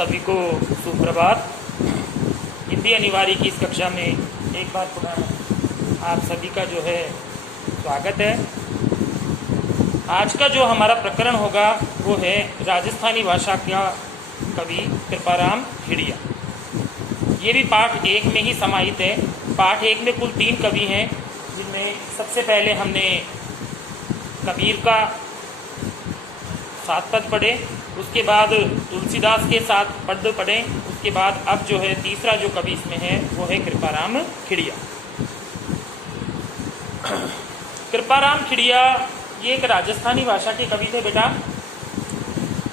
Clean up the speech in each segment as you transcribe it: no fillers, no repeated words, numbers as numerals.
सभी को सुप्रभात। हिंदी अनिवार्य की इस कक्षा में एक बार पुनः आप सभी का जो है स्वागत है। आज का जो हमारा प्रकरण होगा वो है राजस्थानी भाषा का कवि कृपाराम खिड़िया। ये भी पाठ एक में ही समाहित है। पाठ एक में कुल 3 कवि हैं, जिनमें सबसे पहले हमने कबीर का 7 पद पढ़े, उसके बाद तुलसीदास के 7 पद पढ़े, उसके बाद अब जो है तीसरा जो कवि इसमें है वो है कृपाराम खिड़िया। कृपाराम खिड़िया ये एक राजस्थानी भाषा के कवि थे बेटा।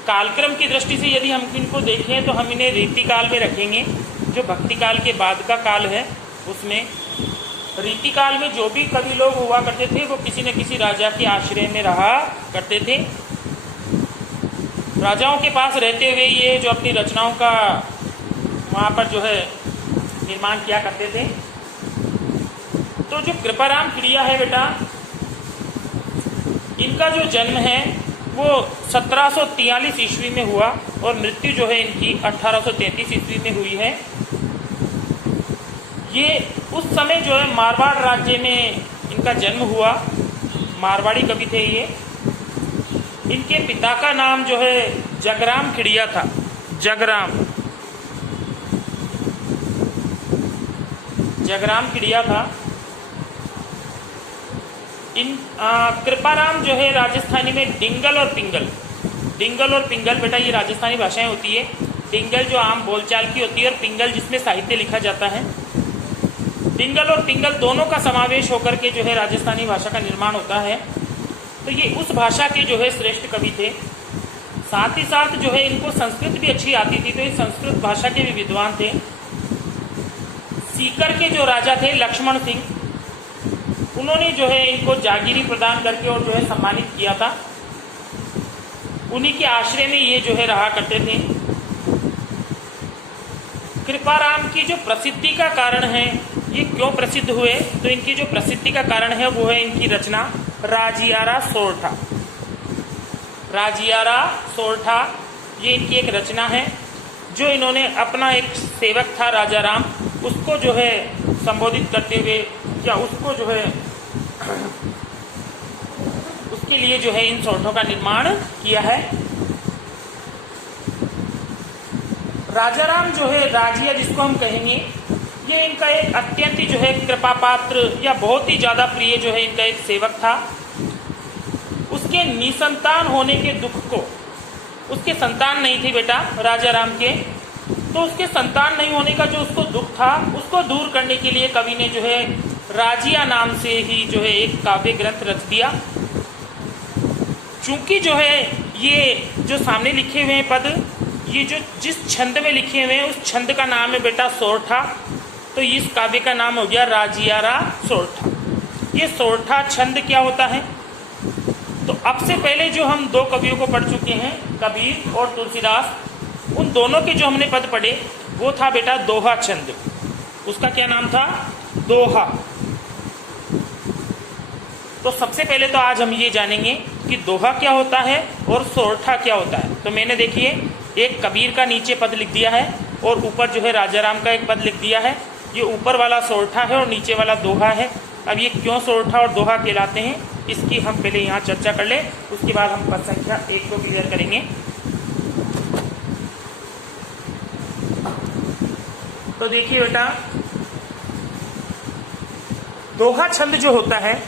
कालक्रम की दृष्टि से यदि हम इनको देखें तो हम इन्हें रीति काल में रखेंगे, जो भक्ति काल के बाद का काल है। उसमें रीति काल में जो भी कवि लोग हुआ करते थे वो किसी न किसी राजा के आश्रय में रहा करते थे। राजाओं के पास रहते हुए ये जो अपनी रचनाओं का वहाँ पर जो है निर्माण किया करते थे। तो जो कृपाराम खिड़िया है बेटा, इनका जो जन्म है वो 1743 ईस्वी में हुआ और मृत्यु जो है इनकी 1833 ईस्वी में हुई है। ये उस समय जो है मारवाड़ राज्य में इनका जन्म हुआ। मारवाड़ी कवि थे ये। इनके पिता का नाम जो है जगराम खिड़िया था। जगराम खिड़िया था। कृपाराम जो है राजस्थानी में डिंगल और पिंगल बेटा ये राजस्थानी भाषाएं होती है। डिंगल जो आम बोलचाल की होती है और पिंगल जिसमें साहित्य लिखा जाता है। डिंगल और पिंगल दोनों का समावेश होकर के जो है राजस्थानी भाषा का निर्माण होता है। तो ये उस भाषा के जो है श्रेष्ठ कवि थे। साथ ही साथ जो है इनको संस्कृत भी अच्छी आती थी, तो ये संस्कृत भाषा के भी विद्वान थे। सीकर के जो राजा थे लक्ष्मण सिंह, उन्होंने जो है इनको जागीरी प्रदान करके और जो है सम्मानित किया था। उन्हीं के आश्रय में ये जो है रहा करते थे। कृपाराम की जो प्रसिद्धि का कारण है, ये क्यों प्रसिद्ध हुए, तो इनकी जो प्रसिद्धि का कारण है वो है इनकी रचना राजियारा सोरठा। राजियारा सोरठा ये इनकी एक रचना है, जो इन्होंने अपना एक सेवक था राजा राम, उसको जो है संबोधित करते हुए या उसको जो है उसके लिए जो है इन सोरठों का निर्माण किया है। राजा राम जो है राजिया जिसको हम कहेंगे, ये इनका एक अत्यंत जो है कृपा पात्र या बहुत ही ज्यादा प्रिय जो है इनका एक सेवक था। उसके निसंतान होने के दुख को, उसके संतान नहीं थी बेटा राजा राम के, तो उसके संतान नहीं होने का जो उसको दुख था उसको दूर करने के लिए कवि ने जो है राजिया नाम से ही जो है एक काव्य ग्रंथ रच दिया। चूंकि जो है ये जो सामने लिखे हुए हैं पद, ये जो जिस छंद में लिखे हुए हैं उस छंद का नाम है बेटा सोरठा, तो इस काव्य का नाम हो गया राजियारा सोरठा। ये सोरठा छंद क्या होता है, तो अब से पहले जो हम 2 कवियों को पढ़ चुके हैं, कबीर और तुलसीदास, उन दोनों के जो हमने पद पढ़े वो था बेटा दोहा छंद। उसका क्या नाम था, दोहा। तो सबसे पहले तो आज हम ये जानेंगे कि दोहा क्या होता है और सोरठा क्या होता है। तो मैंने देखिए एक कबीर का नीचे पद लिख दिया है और ऊपर जो है राजा राम का एक पद लिख दिया है। ये ऊपर वाला सोरठा है और नीचे वाला दोहा है। अब ये क्यों सोरठा और दोहा कहलाते हैं, इसकी हम पहले यहाँ चर्चा कर लें, उसके बाद हम पद संख्या 1 को क्लियर करेंगे। तो देखिए बेटा, दोहा छंद जो होता है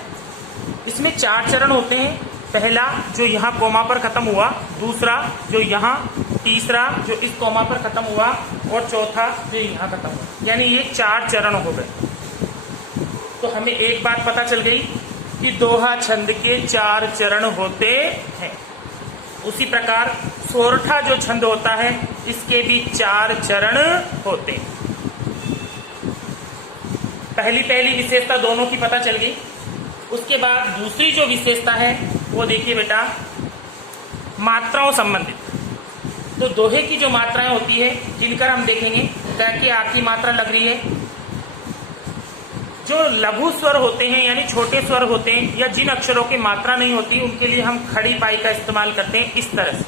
इसमें 4 चरण होते हैं। पहला जो यहाँ कोमा पर खत्म हुआ, दूसरा जो यहाँ, तीसरा जो इस कोमा पर खत्म हुआ और चौथा जो यहाँ खत्म हुआ, यानी ये 4 चरण हो गए। तो हमें एक बात पता चल गई कि दोहा छंद के 4 चरण होते हैं। उसी प्रकार सोरठा जो छंद होता है इसके भी 4 चरण होते हैं। पहली विशेषता दोनों की पता चल गई। उसके बाद दूसरी जो विशेषता है वो देखिए बेटा, मात्राओं संबंधित। तो दोहे की जो मात्राएं होती है जिनकर हम देखेंगे, क्या आखिरी मात्रा लग रही है। जो लघु स्वर होते हैं यानी छोटे स्वर होते हैं या जिन अक्षरों की मात्रा नहीं होती, उनके लिए हम खड़ी पाई का इस्तेमाल करते हैं इस तरह से।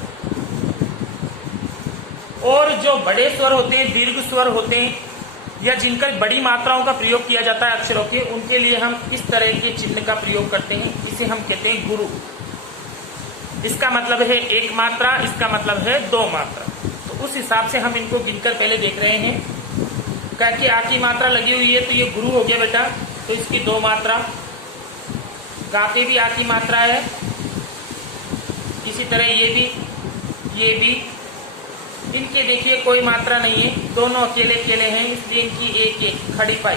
और जो बड़े स्वर होते हैं, दीर्घ स्वर होते हैं, या जिनका बड़ी मात्राओं का प्रयोग किया जाता है अक्षरों के, उनके लिए हम इस तरह के चिन्ह का प्रयोग करते हैं। इसे हम कहते हैं गुरु। इसका मतलब है एक मात्रा, इसका मतलब है दो मात्रा। तो उस हिसाब से हम इनको गिनकर पहले देख रहे हैं। क्या कि आ की मात्रा लगी हुई है तो ये गुरु हो गया बेटा, तो इसकी दो मात्रा। गाते भी आ की मात्रा है, इसी तरह ये भी। इनके देखिए कोई मात्रा नहीं है, दोनों अकेले अकेले हैं, इसलिए इनकी एक एक खड़ी पाई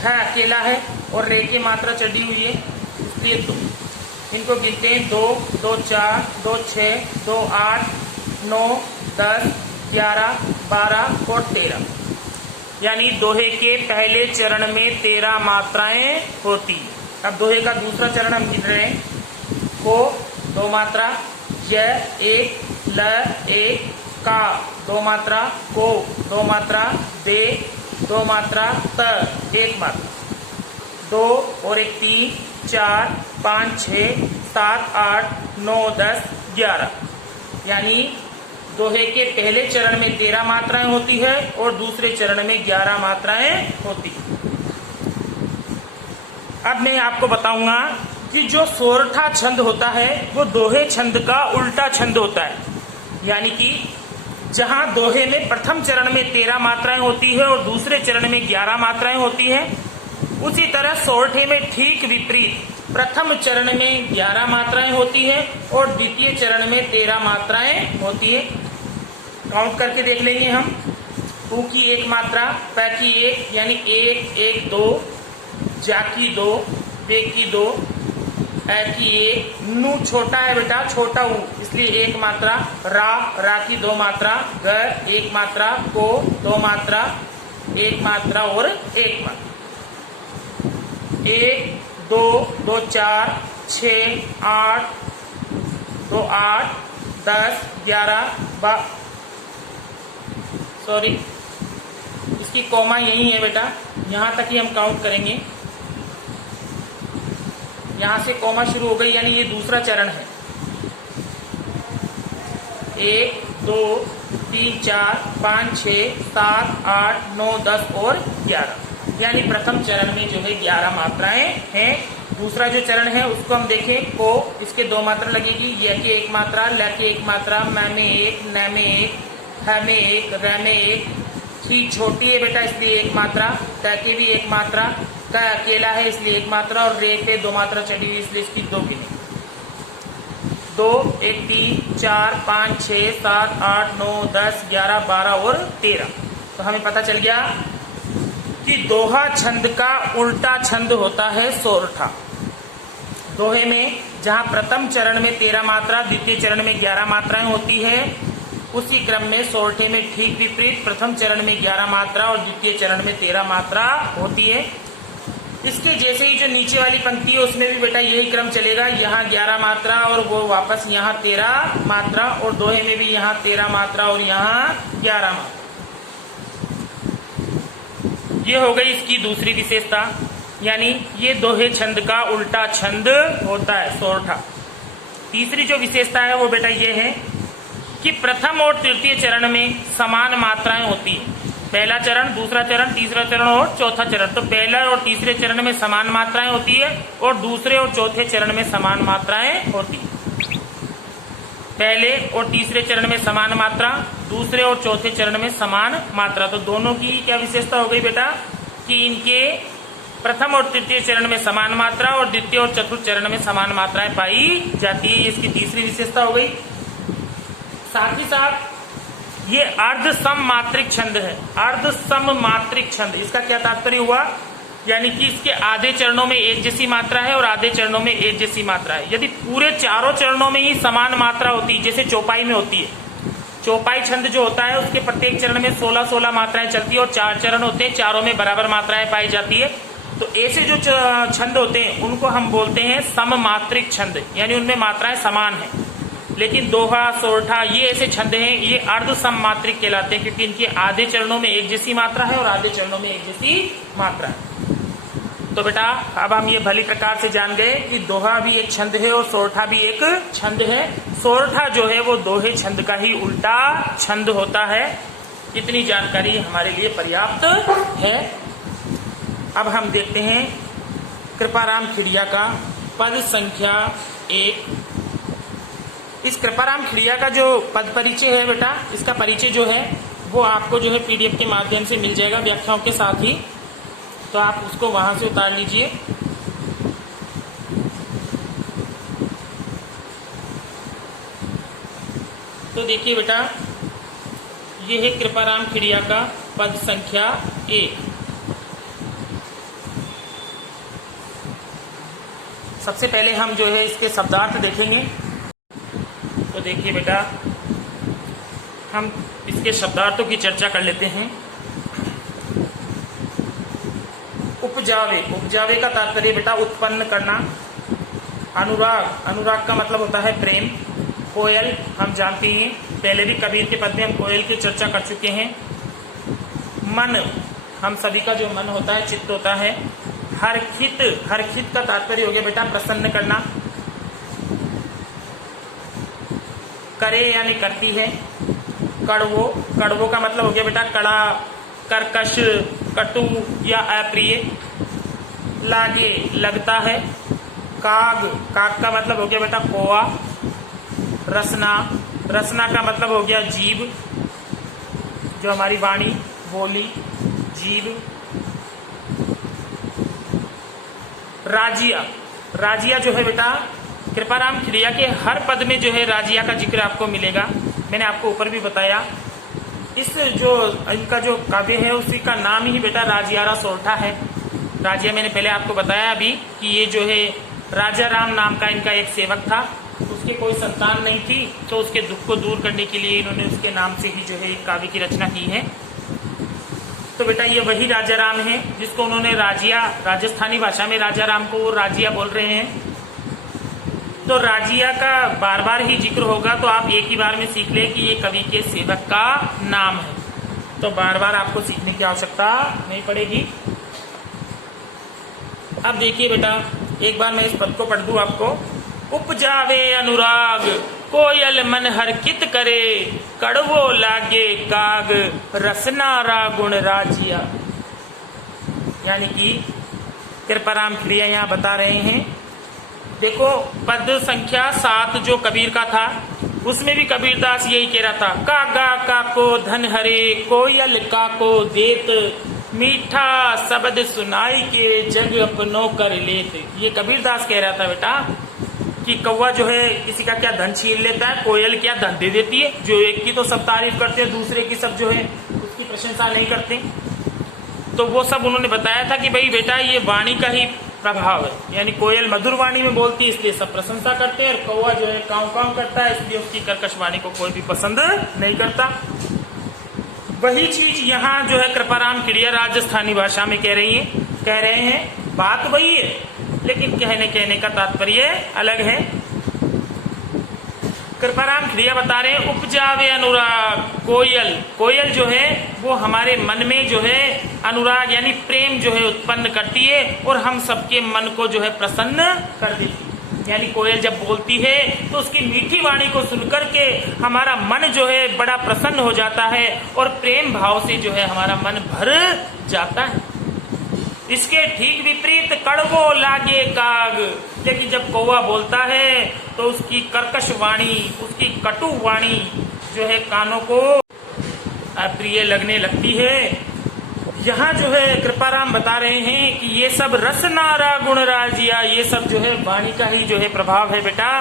है, अकेला है, और रे की मात्रा चढ़ी हुई है, इसलिए दो। इनको गिनते हैं 2, 2 4, 2 6, 2 8, 9 10 11 12 और 13। यानी दोहे के पहले चरण में 13 मात्राएं होती। अब दोहे का दूसरा चरण हम गिन रहे हैं। को 2 मात्रा, य 1, ल 1, का 2 मात्रा, को 2 मात्रा, दे 2 मात्रा, त 1 मात्रा। 2 और 1 3 4 5 6 7 8 9 10 11। यानी दोहे के पहले चरण में 13 मात्राएं होती है और दूसरे चरण में 11 मात्राएं होती है। अब मैं आपको बताऊंगा कि जो सोरठा छंद होता है वो दोहे छंद का उल्टा छंद होता है। यानी कि जहां दोहे में प्रथम चरण में 13 मात्राएं होती है और दूसरे चरण में 11 मात्राएं होती है, उसी तरह सोरठे में ठीक विपरीत प्रथम चरण में 11 मात्राएं होती है और द्वितीय चरण में 13 मात्राएं होती है। काउंट करके देख लेंगे हम। पू की 1 मात्रा, पै की 1 यानी 1 1 2, जा की 2, बे की 2, ए की 1, नू छोटा है बेटा, छोटा ऊ, इसलिए 1 मात्रा। रा की 2 मात्रा, ग 1 मात्रा, को 2 मात्रा, 1 मात्रा और 1 मात्रा। 1 2 2 4 6 8 2 8 10 11 सॉरी, इसकी कॉमा यही है बेटा, यहां तक ही हम काउंट करेंगे। यहां से कॉमा शुरू हो गई, यानी ये दूसरा चरण है। 1 2 3 4 5 6 7 8 9 10 और 11। यानी प्रथम चरण में जो है 11 मात्राएं हैं। दूसरा जो चरण है उसको हम देखें। को इसके 2 मात्रा लगेगी, य की 1 मात्रा, ल की 1 मात्रा, मै में 1, न में 1, ह में 1, र में 1। थी छोटी है बेटा इसलिए 1 मात्रा, त की भी 1 मात्रा, त अकेला है इसलिए 1 मात्रा, और रे पे 2 मात्रा चढ़ी हुई इसलिए इसकी 2 गिने। 2 1 3 4 5 6 7 8 9 10 11 12 और 13। तो हमें पता चल गया कि दोहा छंद का उल्टा छंद होता है सोरठा। दोहे में जहां प्रथम चरण में 13 मात्रा, द्वितीय चरण में 11 मात्राएं होती है, उसी क्रम में सोरठे में ठीक विपरीत प्रथम चरण में 11 मात्रा और द्वितीय चरण में 13 मात्रा होती है। इसके जैसे ही जो नीचे वाली पंक्ति है उसमें भी बेटा यही क्रम चलेगा। यहाँ 11 मात्रा और वो वापस यहाँ 13 मात्रा, और दोहे में भी यहाँ 13 मात्रा और यहाँ 11 मात्रा। ये हो गई इसकी दूसरी विशेषता, यानी ये दोहे छंद का उल्टा छंद होता है सोरठा। तीसरी जो विशेषता है वो बेटा ये है कि प्रथम और तृतीय चरण में समान मात्राएं होती है। पहला चरण, दूसरा चरण, तीसरा चरण और चौथा चरण। तो पहला और तीसरे चरण में समान मात्राएं होती है और दूसरे और चौथे चरण में समान मात्राएं होती है। पहले और तीसरे चरण में समान मात्रा, दूसरे और चौथे चरण में समान मात्रा। तो दोनों की क्या विशेषता हो गई बेटा कि इनके प्रथम और तृतीय चरण में समान मात्रा और द्वितीय और चतुर्थ चरण में समान मात्राएं पाई जाती है। इसकी तीसरी विशेषता हो गई। साथ ही साथ ये अर्ध सममात्रिक छंद है। अर्ध सममात्रिक छंद, इसका क्या तात्पर्य हुआ? यानी कि इसके आधे चरणों में एक जैसी मात्रा है और आधे चरणों में एक जैसी मात्रा है। यदि पूरे चारों चरणों में ही समान मात्रा होती है, जैसे चौपाई में होती है, चौपाई छंद जो होता है उसके प्रत्येक चरण में 16-16 मात्राएं चलती है और 4 चरण होते हैं, चारों में बराबर मात्राएं पाई जाती है। तो ऐसे जो छंद होते हैं उनको हम बोलते हैं सममात्रिक छंद, यानी उनमें मात्राएं समान है। लेकिन दोहा, सोरठा ये ऐसे छंद हैं, ये अर्ध सममात्रिक कहलाते हैं, क्योंकि इनके आधे चरणों में एक जैसी मात्रा है और आधे चरणों में एक जैसी मात्रा है। तो बेटा अब हम ये भली प्रकार से जान गए कि दोहा भी एक छंद है और सोरठा भी एक छंद है। सोरठा जो है वो दोहे छंद का ही उल्टा छंद होता है। इतनी जानकारी हमारे लिए पर्याप्त है। अब हम देखते हैं कृपाराम खिड़िया का पद संख्या 1। इस कृपाराम खिड़िया का जो पद परिचय है बेटा, इसका परिचय जो है वो आपको जो है पीडीएफ के माध्यम से मिल जाएगा व्याख्याओं के साथ ही, तो आप उसको वहां से उतार लीजिए। तो देखिए बेटा, ये है कृपाराम खिड़िया का पद संख्या 1। सबसे पहले हम जो है इसके शब्दार्थ देखेंगे। तो देखिए बेटा, हम इसके शब्दार्थों की चर्चा कर लेते हैं। उपजावे, उपजावे का तात्पर्य बेटा उत्पन्न करना। अनुराग, अनुराग का मतलब होता है प्रेम। कोयल हम जानते हैं, पहले भी कबीर के पद में हम कोयल की चर्चा कर चुके हैं। मन, हम सभी का जो मन होता है, चित्त होता है। हर्षित, हर्षित का तात्पर्य हो गया बेटा प्रसन्न करना। करे यानी करती है। कड़वो, कड़वो का मतलब हो गया बेटा कड़ा, कर्कश, कटु या अप्रिय। लागे, लगता है। काग, काग का मतलब हो गया बेटा कौवा। रसना, रसना का मतलब हो गया जीभ, जो हमारी वाणी बोली जीभ। राजिया, राजिया जो है बेटा कृपाराम खिड़िया के हर पद में जो है राजिया का जिक्र आपको मिलेगा। मैंने आपको ऊपर भी बताया। इस जो इनका जो काव्य है उसी का नाम ही बेटा राजियारा सोरठा है। राजिया मैंने पहले आपको बताया अभी कि ये जो है राजा राम नाम का इनका एक सेवक था, उसके कोई संतान नहीं थी, तो उसके दुख को दूर करने के लिए इन्होंने उसके नाम से ही जो है काव्य की रचना की है। तो बेटा ये वही राजा राम है जिसको उन्होंने राजिया, राजस्थानी भाषा में राजा राम को वो राजिया बोल रहे हैं। तो राजिया का बार बार ही जिक्र होगा, तो आप एक ही बार में सीख ले कि ये कवि के सेवक का नाम है, तो बार बार आपको सीखने की आवश्यकता नहीं पड़ेगी। अब देखिए बेटा, एक बार मैं इस पद को पढ़ दूं आपको। उपजावे अनुराग, कोयल मन हरकित करे, कड़वो लागे काग, रसनारा गुण राजिया। यानी कि कृपाराम खिड़िया यहाँ बता रहे हैं। देखो पद संख्या 7 जो कबीर का था, उसमें भी कबीरदास यही कह रहा था, कागा काको धन हरे, कोयल काको देत, मीठा शब्द सुनाई के जग अपनो कर लेत। ये कबीरदास कह रहा था बेटा कि कौवा जो है किसी का क्या धन छीन लेता है, कोयल क्या धन दे देती है। जो एक की तो सब तारीफ करते हैं, दूसरे की सब जो है उसकी प्रशंसा नहीं करते। तो वो सब उन्होंने बताया था कि भाई बेटा ये वाणी का ही प्रभाव है, यानी कोयल मधुर वाणी में बोलती है इसलिए सब प्रशंसा करते हैं, और कौवा जो है काव काव करता है इसलिए उसकी कर्कश वाणी को कोई भी पसंद नहीं करता। वही चीज यहाँ जो है कृपाराम खिड़िया राजस्थानी भाषा में कह रहे हैं। बात वही है, लेकिन कहने का तात्पर्य अलग है। कृपाराम खिड़िया बता रहे हैं, उपजावे अनुराग, कोयल, कोयल जो है वो हमारे मन में जो है अनुराग यानी प्रेम जो है उत्पन्न करती है, और हम सबके मन को जो है प्रसन्न कर देती है। यानी कोयल जब बोलती है तो उसकी मीठी वाणी को सुनकर के हमारा मन जो है बड़ा प्रसन्न हो जाता है, और प्रेम भाव से जो है हमारा मन भर जाता है। इसके ठीक विपरीत कड़वो लागे काग, लेकिन जब कौवा बोलता है तो उसकी कर्कश वाणी, उसकी कटु वाणी जो है कानों को अप्रिय लगने लगती है। यहाँ जो है कृपाराम बता रहे हैं कि ये सब रसनारा गुण राजिया, ये सब जो है वाणी का ही जो है प्रभाव है बेटा।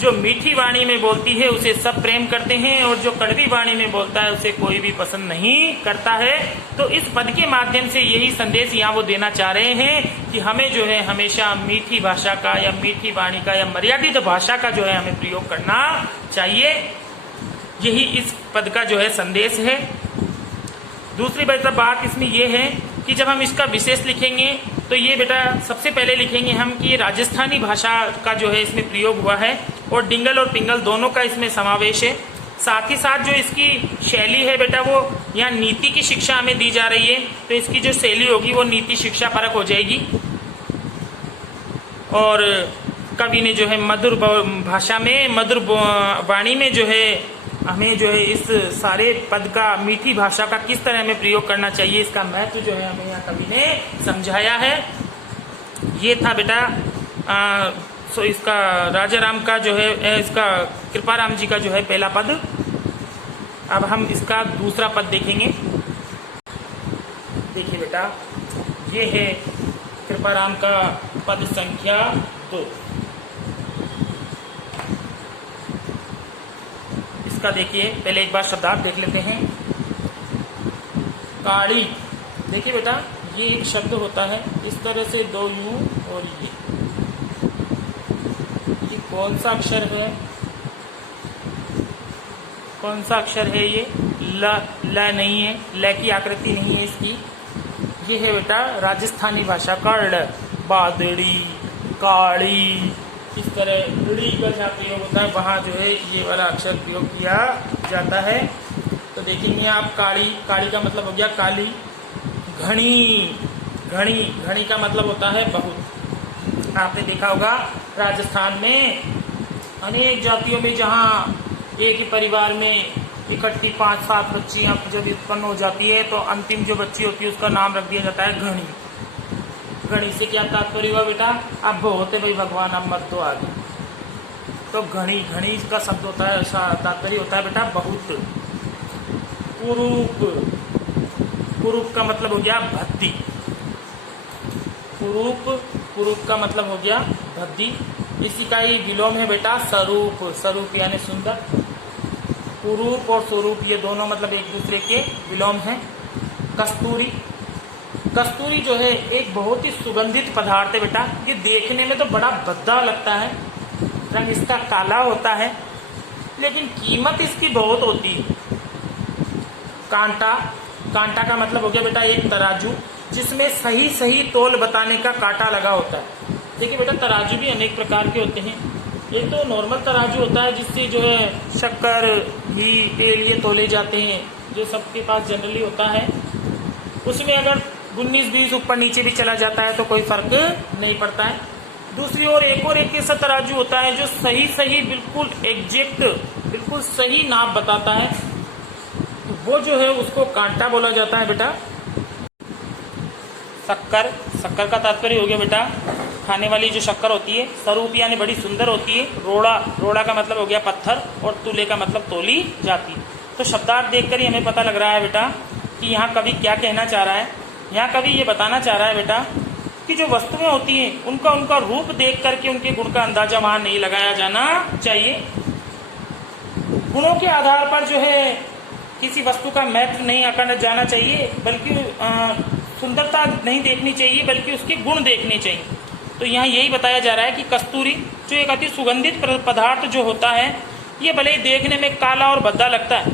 जो मीठी वाणी में बोलती है उसे सब प्रेम करते हैं, और जो कड़वी वाणी में बोलता है उसे कोई भी पसंद नहीं करता है। तो इस पद के माध्यम से यही संदेश यहाँ वो देना चाह रहे हैं कि हमें जो है हमेशा मीठी भाषा का या मीठी वाणी का या मर्यादित भाषा का जो है हमें प्रयोग करना चाहिए। यही इस पद का जो है संदेश है। दूसरी बात इसमें यह है कि जब हम इसका विशेष लिखेंगे तो ये बेटा सबसे पहले लिखेंगे हम कि ये राजस्थानी भाषा का जो है इसमें प्रयोग हुआ है, और डिंगल और पिंगल दोनों का इसमें समावेश है। साथ ही साथ जो इसकी शैली है बेटा वो यहाँ नीति की शिक्षा हमें दी जा रही है, तो इसकी जो शैली होगी वो नीति शिक्षा परक हो जाएगी। और कवि ने जो है मधुर भाषा में, मधुर वाणी में जो है हमें जो है इस सारे पद का, मीठी भाषा का किस तरह हमें प्रयोग करना चाहिए, इसका महत्व जो है हमें यहाँ कवि ने समझाया है। ये था बेटा इसका राजा राम का जो है, इसका कृपाराम जी का जो है पहला पद। अब हम इसका दूसरा पद देखेंगे। देखिए बेटा, ये है कृपाराम का पद संख्या 2। इसका देखिए, पहले एक बार शब्दार्थ देख लेते हैं। काली, देखिए बेटा, ये एक शब्द होता है इस तरह से, 2 यूं और ये कौन सा अक्षर है? कौन सा अक्षर है ये? ल नहीं है, ल की आकृति नहीं है इसकी। ये है बेटा राजस्थानी भाषा का ड़, बादड़ी, काली, इस तरह ड़ी का जहाँ प्रयोग होता है वहाँ जो है ये वाला अक्षर प्रयोग किया जाता है। तो देखेंगे आप, काली, काली का मतलब हो गया काली। घनी, घनी, घनी का मतलब होता है बहुत। आपने देखा होगा राजस्थान में अनेक जातियों में जहाँ एक ही परिवार में इकट्ठी 5-7 बच्चियां जब उत्पन्न हो जाती है तो अंतिम जो बच्ची होती है उसका नाम रख दिया जाता है घनी। घनी से क्या तात्पर्य हुआ बेटा? अब होते भाई भगवान, अब मत दो आगे। तो घनी, घनी का शब्द होता है, तात्पर्य होता है बेटा बहुत। कुरूप, कुरूप का मतलब हो गया भद्दी। कुरूप, कुरूप का मतलब हो गया भद्दी। इसी का ही विलोम है बेटा स्वरूप, स्वरूप यानी सुंदर। कुरूप और स्वरूप ये दोनों मतलब एक दूसरे के विलोम हैं। कस्तूरी, कस्तूरी जो है एक बहुत ही सुगंधित पदार्थ है बेटा। ये देखने में तो बड़ा भद्दा लगता है, रंग इसका काला होता है, लेकिन कीमत इसकी बहुत होती है। कांटा, कांटा का मतलब हो गया बेटा एक तराजू जिसमें सही सही तोल बताने का कांटा लगा होता है। देखिए बेटा, तराजू भी अनेक प्रकार के होते हैं। एक तो नॉर्मल तराजू होता है जिससे जो है शक्कर, घी, तेल ये तोले जाते हैं, जो सबके पास जनरली होता है। उसमें अगर 19-20 ऊपर नीचे भी चला जाता है तो कोई फर्क नहीं पड़ता है। दूसरी ओर एक ऐसा तराजू होता है जो सही सही बिल्कुल एग्जैक्ट, बिल्कुल सही नाप बताता है, तो वो जो है उसको कांटा बोला जाता है बेटा। शक्कर, शक्कर का तात्पर्य हो गया बेटा खाने वाली जो शक्कर होती है। स्वरूप यानी बड़ी सुंदर होती है। रोड़ा, रोड़ा का मतलब हो गया पत्थर, और तुले का मतलब तोली जाती है। तो शब्दार्थ देखकर ही हमें पता लग रहा है बेटा कि यहाँ कवि क्या कहना चाह रहा है। यहाँ कवि ये बताना चाह रहा है बेटा कि जो वस्तुएं होती हैं उनका उनका रूप देख करके उनके गुण का अंदाजा वहां नहीं लगाया जाना चाहिए। गुणों के आधार पर जो है किसी वस्तु का महत्व नहीं आंका जाना चाहिए, बल्कि सुंदरता नहीं देखनी चाहिए, बल्कि उसके गुण देखने चाहिए। तो यहाँ यही बताया जा रहा है कि कस्तूरी जो एक अति सुगंधित पदार्थ जो होता है, ये भले ही देखने में काला और भद्दा लगता है,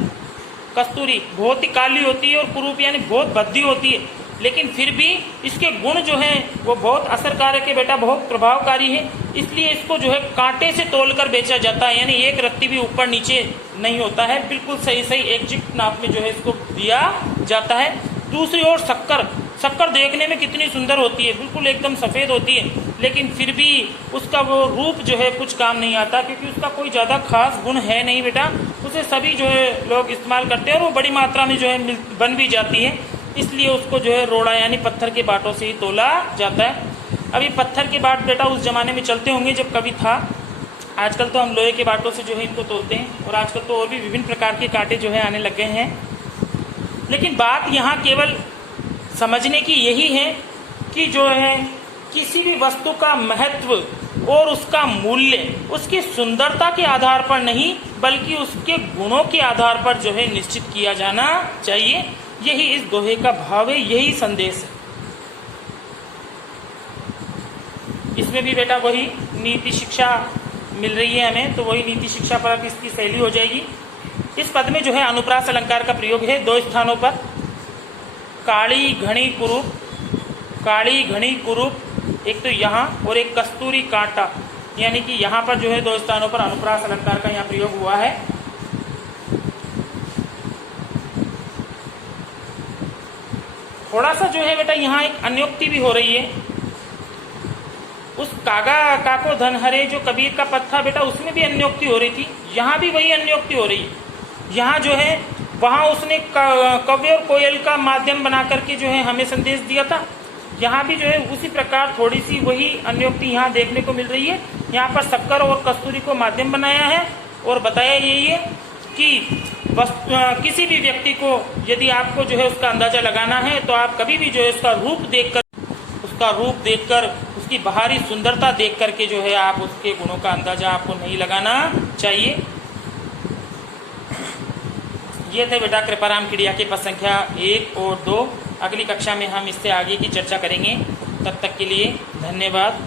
कस्तूरी बहुत ही काली होती है और कुरूप यानी बहुत भद्दी होती है, लेकिन फिर भी इसके गुण जो हैं वो बहुत असरकारक है बेटा, बहुत प्रभावकारी है। इसलिए इसको जो है कांटे से तोलकर बेचा जाता है, यानी एक रत्ती भी ऊपर नीचे नहीं होता है, बिल्कुल सही सही एग्जैक्ट नाप में जो है इसको दिया जाता है। दूसरी ओर शक्कर, शक्कर देखने में कितनी सुंदर होती है, बिल्कुल एकदम सफ़ेद होती है, लेकिन फिर भी उसका वो रूप जो है कुछ काम नहीं आता, क्योंकि उसका कोई ज़्यादा खास गुण है नहीं बेटा। उसे सभी जो है लोग इस्तेमाल करते हैं और वो बड़ी मात्रा में जो है बन भी जाती है, इसलिए उसको जो है रोड़ा यानी पत्थर के बाटों से ही तोला जाता है। अभी पत्थर के बाट बेटा उस जमाने में चलते होंगे जब कभी था, आजकल तो हम लोहे के बाटों से जो है इनको तोलते हैं, और आजकल तो और भी विभिन्न प्रकार के कांटे जो है आने लग गए हैं। लेकिन बात यहाँ केवल समझने की यही है कि जो है किसी भी वस्तु का महत्व और उसका मूल्य उसकी सुंदरता के आधार पर नहीं, बल्कि उसके गुणों के आधार पर जो है निश्चित किया जाना चाहिए। यही इस दोहे का भाव है, यही संदेश है। इसमें भी बेटा वही नीति शिक्षा मिल रही है हमें, तो वही नीति शिक्षा पर इसकी शैली हो जाएगी। इस पद में जो है अनुप्रास अलंकार का प्रयोग है 2 स्थानों पर, काली घनी कुरूप, काली घनी कुरूप, एक तो यहाँ और एक कस्तूरी कांटा, यानी कि यहाँ पर जो है 2 स्थानों पर अनुप्रास अलंकार का यहाँ प्रयोग हुआ है। थोड़ा सा जो है बेटा यहाँ एक अन्योक्ति भी हो रही है। उस कागा काको धन हरे जो कबीर का पद था बेटा, उसमें भी अन्योक्ति हो रही थी, यहाँ भी वही अन्योक्ति हो रही है। यहाँ जो है वहाँ उसने कव्य और कोयल का माध्यम बना करके जो है हमें संदेश दिया था, यहाँ भी जो है उसी प्रकार थोड़ी सी वही अन्योक्ति यहाँ देखने को मिल रही है। यहाँ पर शक्कर और कस्तूरी को माध्यम बनाया है और बताया यही है कि किसी भी व्यक्ति को यदि आपको जो है उसका अंदाजा लगाना है तो आप कभी भी जो है उसका रूप देखकर उसकी बाहरी सुंदरता देख करके जो है आप उसके गुणों का अंदाजा आपको नहीं लगाना चाहिए। ये थे बेटा कृपाराम खिड़िया के पद संख्या 1 और 2। अगली कक्षा में हम इससे आगे की चर्चा करेंगे। तब तक के लिए धन्यवाद।